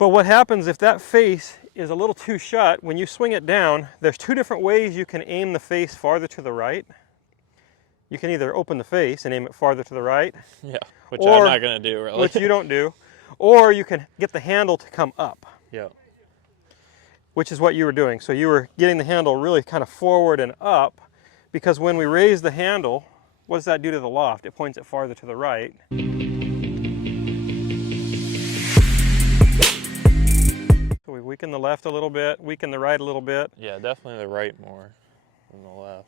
But what happens if that face is a little too shut, when you swing it down, there's two different ways you can aim the face farther to the right. You can either open the face and aim it farther to the right. Yeah, which I'm not going to do, really. Which you don't do. Or you can get the handle to come up. Yeah. Which is what you were doing. So you were getting the handle really kind of forward and up, because when we raise the handle, what does that do to the loft? It points it farther to the right. So we weaken the left a little bit, weaken the right a little bit. Yeah, definitely the right more than the left.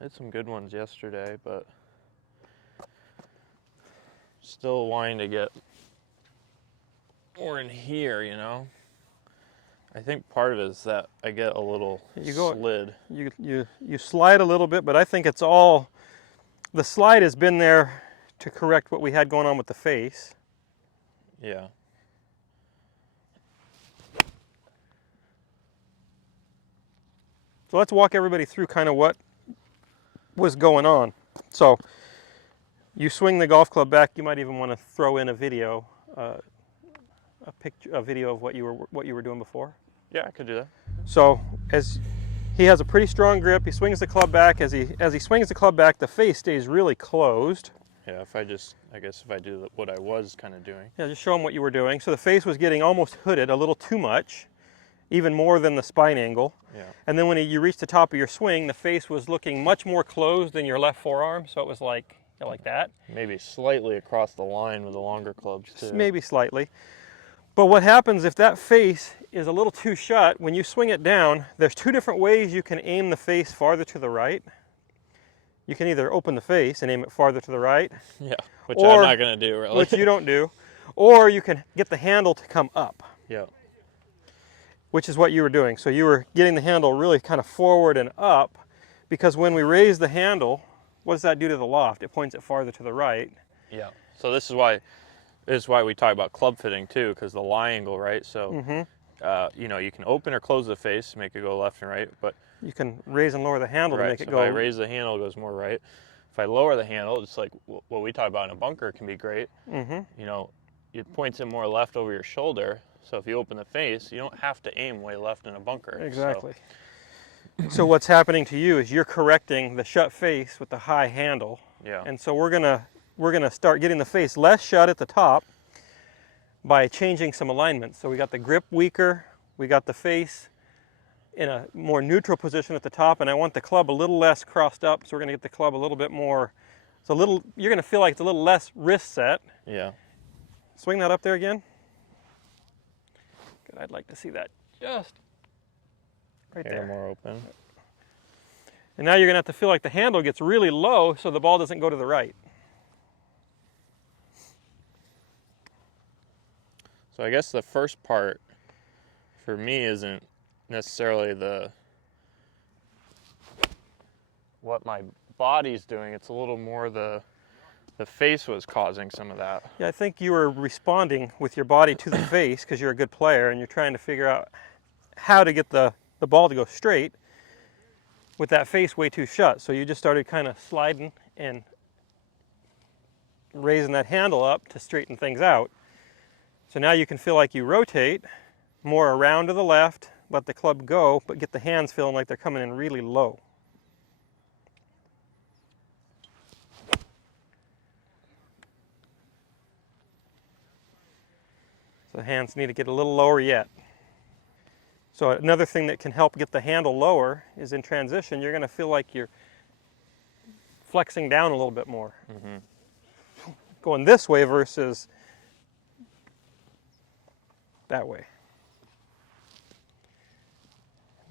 I had some good ones yesterday, but still wanting to get more in here, you know. I think part of it is that I get a little slid. You slide a little bit, but I think it's all, the slide has been there to correct what we had going on with the face. Yeah. So let's walk everybody through kind of what was going on. So you swing the golf club back. You might even want to throw in a video, a video of what you were doing before. Yeah, I could do that. So as he has a pretty strong grip, he swings the club back. As he swings the club back, the face stays really closed. Yeah, I guess if I do what I was kind of doing. Yeah, just show him what you were doing. So the face was getting almost hooded, a little too much, even more than the spine angle. Yeah. And then when you reached the top of your swing, the face was looking much more closed than your left forearm. So it was like that. Maybe slightly across the line with the longer clubs too. Maybe slightly. But what happens if that face is a little too shut, when you swing it down, there's two different ways you can aim the face farther to the right. You can either open the face and aim it farther to the right. Yeah, which I'm not going to do, really. Which you don't do. Or you can get the handle to come up. Yeah. Which is what you were doing. So you were getting the handle really kind of forward and up, because when we raise the handle, what does that do to the loft? It points it farther to the right. Yeah. So this is why we talk about club fitting too, because the lie angle, right? So, you know, you can open or close the face, make it go left and right, but you can raise and lower the handle to make it go. If I raise the handle, it goes more right. If I lower the handle, it's like what we talk about in a bunker can be great. You know, it points it more left over your shoulder. So if you open the face, you don't have to aim way left in a bunker. Exactly. So what's happening to you is you're correcting the shut face with the high handle. Yeah. And so we're gonna start getting the face less shut at the top by changing some alignments. So we got the grip weaker, we got the face in a more neutral position at the top, and I want the club a little less crossed up, so we're gonna get the club a little bit more, you're gonna feel like it's a little less wrist set. Yeah. Swing that up there again. Good, I'd like to see that just right there. More open. And now you're gonna have to feel like the handle gets really low so the ball doesn't go to the right. So I guess the first part for me isn't necessarily what my body's doing. It's a little more the face was causing some of that. Yeah, I think you were responding with your body to the face because you're a good player and you're trying to figure out how to get the ball to go straight with that face way too shut. So you just started kind of sliding and raising that handle up to straighten things out. So now you can feel like you rotate more around to the left, let the club go, but get the hands feeling like they're coming in really low. So the hands need to get a little lower yet. So another thing that can help get the handle lower is in transition, you're going to feel like you're flexing down a little bit more. Going this way versus that way.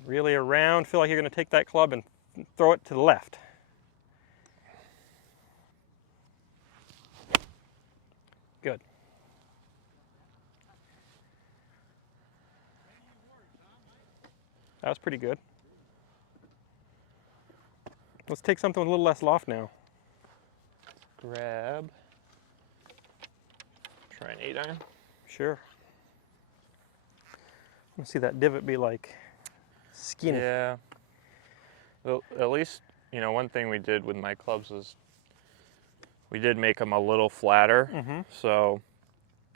Really around, feel like you're going to take that club and throw it to the left. Good. That was pretty good. Let's take something with a little less loft now. Grab. Try an 8-iron. Sure. Let's see that divot be like skinny. Yeah. Well, at least, you know, one thing we did with my clubs was we did make them a little flatter. So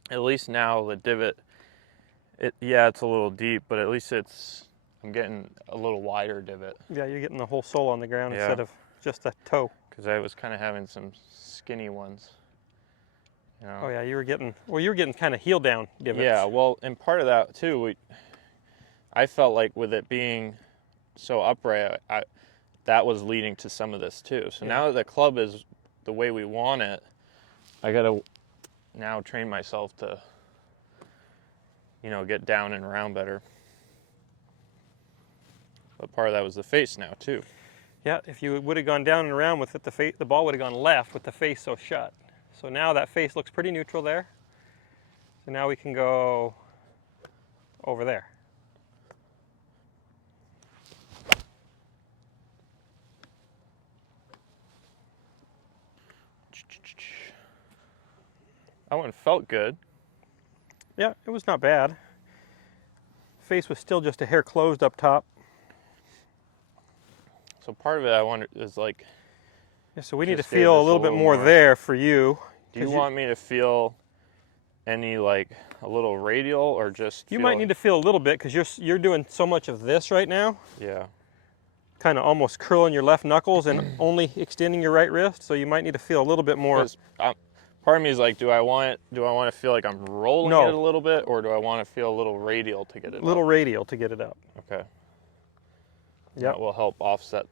at least now the divot, yeah, it's a little deep, but at least I'm getting a little wider divot. Yeah, you're getting the whole sole on the ground Yeah. instead of just a toe. Because I was kind of having some skinny ones. You know? Oh yeah, you were getting kind of heel down divots. Yeah, well, and part of that too, I felt like with it being so upright, that was leading to some of this too. So now that the club is the way we want it, I gotta now train myself to, you know, get down and around better. But part of that was the face now too. Yeah, if you would have gone down and around with it, the ball would have gone left with the face so shut. So now that face looks pretty neutral there. So now we can go over there. That one felt good. Yeah, it was not bad. Face was still just a hair closed up top. So part of it I wonder is like, Yeah, so we need to just give feel a this little bit more there for you. do you want me to feel any like a little radial or just You might need to feel a little bit because you're doing so much of this right now. Yeah. Kind of almost curling your left knuckles and only extending your right wrist. So you might need to feel a little bit more. Part of me is like, do I want to feel like I'm rolling it a little bit, or do I want to feel a little radial to get it up? A little radial to get it up. Okay. Yeah. That will help offset.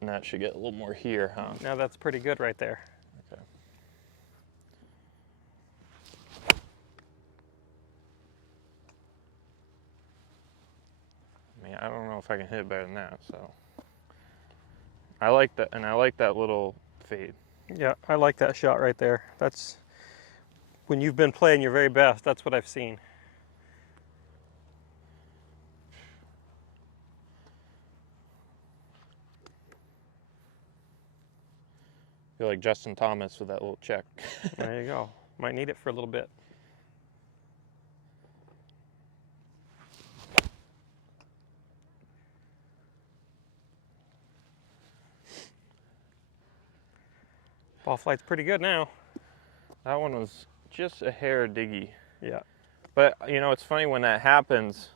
And that should get a little more here, huh? Now that's pretty good right there. Okay. I mean, I don't know if I can hit it better than that, so. I like that, and I like that little fade. Yeah, I like that shot right there. That's when you've been playing your very best, that's what I've seen. I feel like Justin Thomas with that little check. There you go. Might need it for a little bit. Ball flight's pretty good now. That one was just a hair diggy. Yeah. But, you know, it's funny when that happens,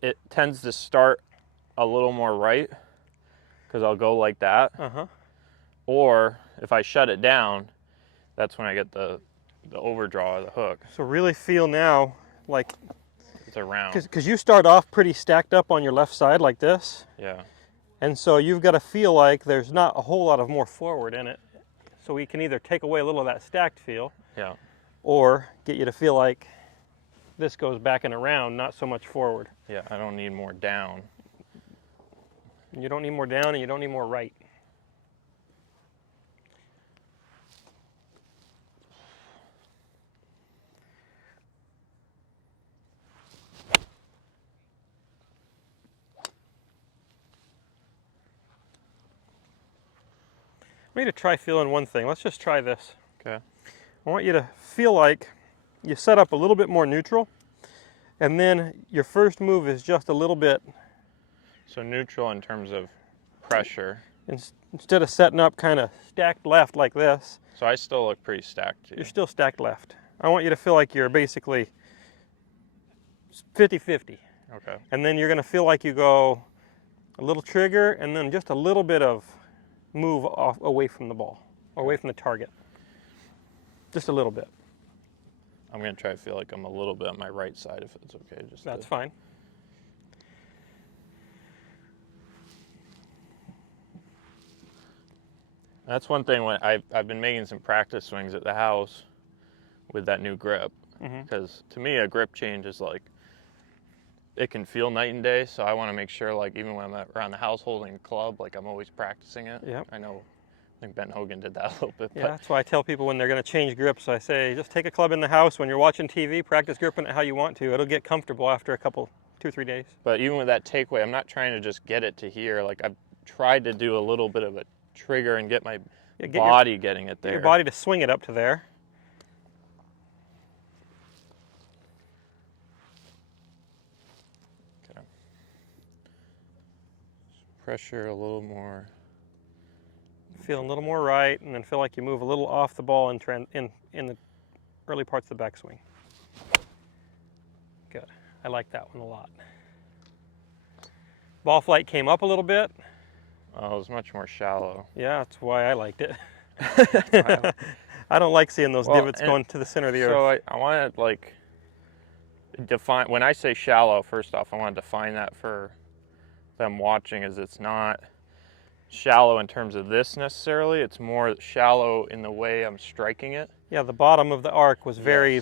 it tends to start a little more right because I'll go like that. Or if I shut it down, that's when I get the overdraw of the hook. So really feel now like it's around. Because you start off pretty stacked up on your left side like this. Yeah. And so you've got to feel like there's not a whole lot of more forward in it. So we can either take away a little of that stacked feel, yeah, or get you to feel like this goes back and around, not so much forward. Yeah, I don't need more down. You don't need more down and you don't need more right. I want you to try feeling one thing. Let's just try this. Okay. I want you to feel like you set up a little bit more neutral, and then your first move is just a little bit. So neutral in terms of pressure. Instead of setting up kind of stacked left like this. So I still look pretty stacked. You're still stacked left. I want you to feel like you're basically 50-50. Okay. And then you're going to feel like you go a little trigger and then just a little bit of move off away from the ball, away from the target. Just a little bit. I'm going to try to feel like I'm a little bit on my right side if it's okay. That's fine. That's one thing when I've been making some practice swings at the house with that new grip. Because to me, a grip change is like, it can feel night and day. So I want to make sure, like, even when I'm around the house holding a club, like I'm always practicing it. Yep. I think Ben Hogan did that a little bit. Yeah, But that's why I tell people when they're going to change grips, I say, just take a club in the house. When you're watching TV, practice gripping it how you want to. It'll get comfortable after a couple, 2-3 days. But even with that takeaway, I'm not trying to just get it to here. Like I've tried to do a little bit of a trigger and get my body getting it there. Get your body to swing it up to there. pressure a little more. Feel a little more right, and then feel like you move a little off the ball in the early parts of the backswing. Good. I like that one a lot. Ball flight came up a little bit. Oh, it was much more shallow. Yeah, that's why I liked it. I don't like seeing those divots going to the center of the earth. So I want to like define, when I say shallow, first off, I want to define that for them watching, is it's not shallow in terms of this necessarily, it's more shallow in the way I'm striking it. Yeah, the bottom of the arc was very...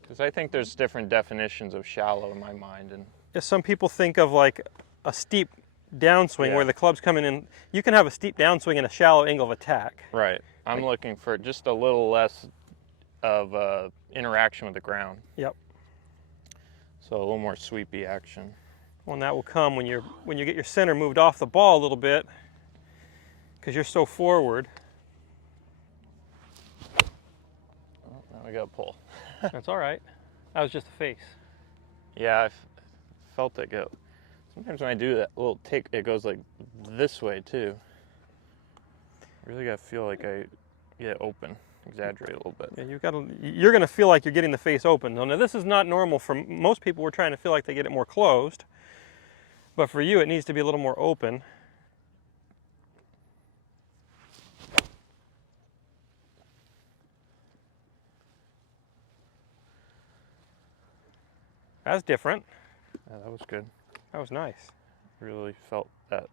Because I think there's different definitions of shallow in my mind. And some people think of like a steep downswing where the club's coming in. You can have a steep downswing and a shallow angle of attack. Right. I'm looking for just a little less of interaction with the ground. Yep. So a little more sweepy action. Well, and that will come when you get your center moved off the ball a little bit, because you're so forward. Oh, now we got to pull. That's all right. That was just a face. Yeah, I felt it go. Sometimes when I do that little take, it goes like this way too. Really got to feel like I get open, exaggerate a little bit. Yeah, you're going to feel like you're getting the face open. Now, this is not normal for most people. We're trying to feel like they get it more closed. But for you, it needs to be a little more open. That's different. Yeah, that was good. That was nice. Really felt that.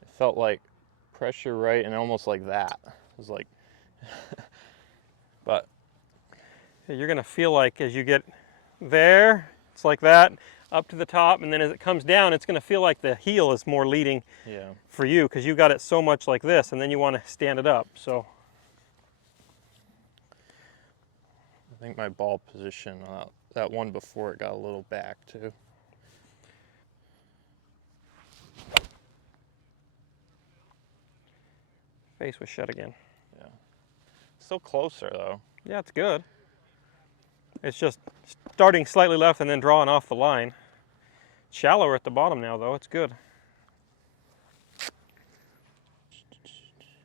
It felt like pressure right and almost like that. It was like, but. You're going to feel like as you get there, it's like that, up to the top, and then as it comes down, it's going to feel like the heel is more leading for you, because you got it so much like this, and then you want to stand it up. So I think my ball position, that one before it got a little back too. Face was shut again. Yeah. Still closer though. Yeah, it's good. It's just starting slightly left and then drawing off the line. Shallower at the bottom now though, it's good.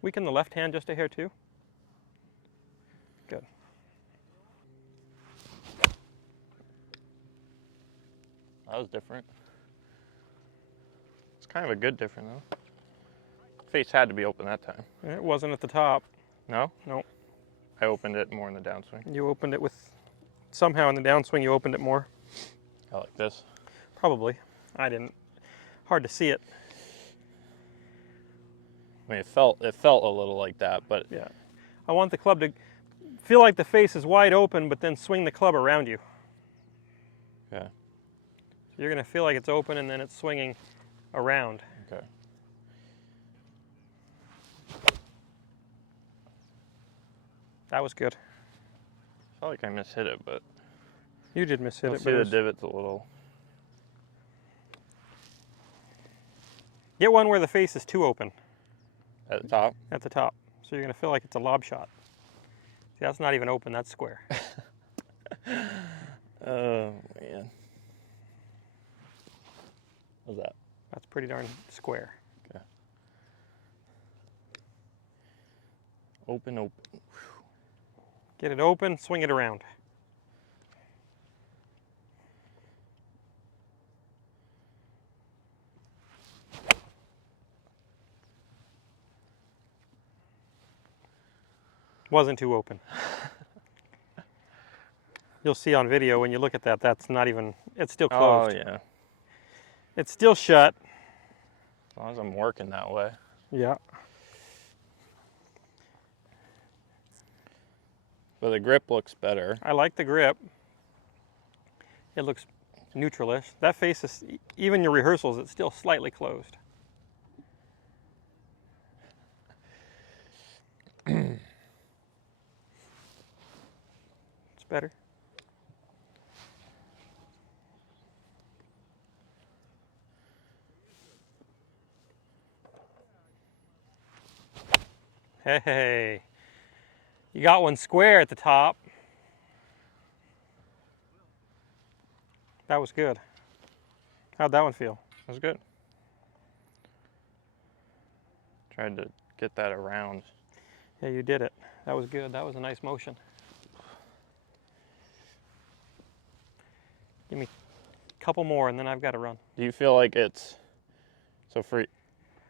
Weaken the left hand just a hair too. Good. That was different. It's kind of a good different though. Face had to be open that time. It wasn't at the top. No? No. I opened it more in the downswing. You opened it with, somehow in the downswing you opened it more. I like this. Probably. I didn't. Hard to see it. I mean, it felt a little like that, but yeah. I want the club to feel like the face is wide open, but then swing the club around you. Okay. So you're going to feel like it's open and then it's swinging around. Okay. That was good. I felt like I mishit it, but you did mishit it. See the divots a little. Get one where the face is too open. At the top? At the top. So you're going to feel like it's a lob shot. See, that's not even open, that's square. Oh, man. How's that? That's pretty darn square. Okay. Open, open. Get it open, swing it around. Wasn't too open. You'll see on video when you look at that, that's not even, it's still closed. Oh, yeah. It's still shut. As long as I'm working that way. Yeah. But the grip looks better. I like the grip. It looks neutralish. That face is, even your rehearsals, it's still slightly closed. It's better. Hey, you got one square at the top. That was good. How'd that one feel? That was good. Tried to get that around. Yeah, you did it. That was good. That was a nice motion. Give me a couple more, and then I've got to run. Do you feel like it's so for?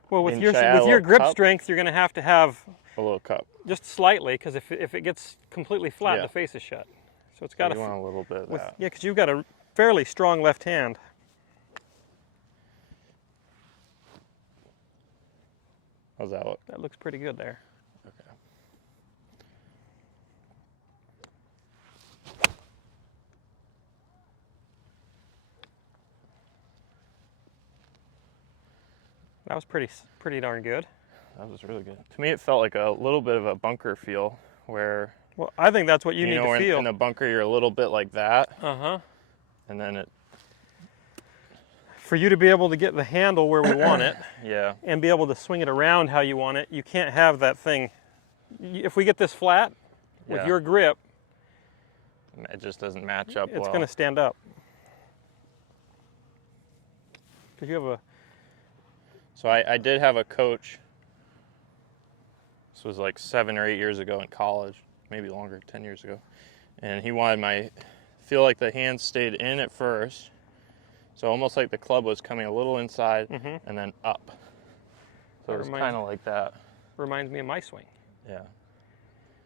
Well, with And your should I add a little grip cup? strength, you're going to have A little cup. just slightly, because if it gets completely flat, Yeah. the face is shut. So it's got to. You want a little bit of that. Yeah, because you've got a fairly strong left hand. How's that look? That looks pretty good there. Okay. That was pretty darn good. That was really good. To me, it felt like a little bit of a bunker feel, where Well, I think that's what you need know, to feel. in a bunker, you're a little bit like that, Uh-huh. and then it. For you to be able to get the handle where we want it, Yeah. and be able to swing it around how you want it, you can't have that thing. If we get this flat with Yeah. your grip, It just doesn't match up it's well. going to stand up. Because you have a. So I did have a coach. This was like 7 or 8 years ago in college, maybe longer, 10 years ago. And he wanted feel like the hands stayed in at first. So almost like the club was coming a little inside and then up. So That it was reminds- kind of like that. Reminds me of my swing. Yeah.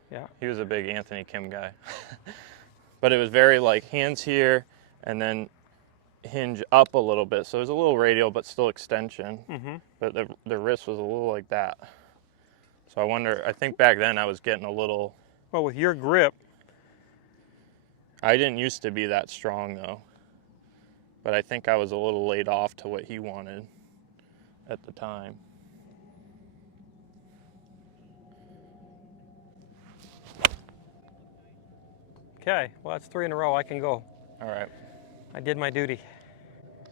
Yeah. He was a big Anthony Kim guy. But it was very like hands here and then hinge up a little bit. So it was a little radial, but still extension. But the wrist was a little like that. So I think back then I was getting a little. Well, with your grip, I didn't used to be that strong though. But I think I was a little laid off to what he wanted at the time. okay, well, that's 3 in a row. I can go. All right. I did my duty.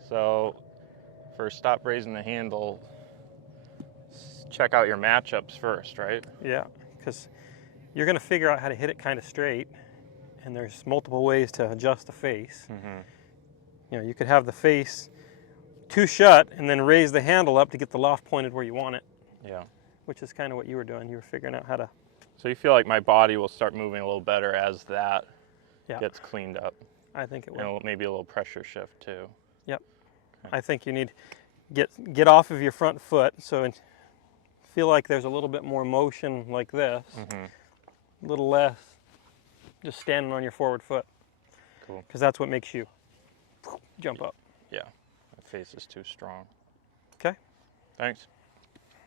So for stop raising the handle, check out your matchups first, right? Yeah, because you're going to figure out how to hit it kind of straight, and there's multiple ways to adjust the face. You know, you could have the face too shut and then raise the handle up to get the loft pointed where you want it, Yeah. which is kind of what you were doing. You were figuring out how to. So you feel like my body will start moving a little better as that Yeah. gets cleaned up. I think it You will. know, maybe a little pressure shift too. Yep. I think you need get off of your front foot, so feel like there's a little bit more motion like this, a little less just standing on your forward foot. Cool. Because that's what makes you jump up. Yeah. My face is too strong. Okay. Thanks.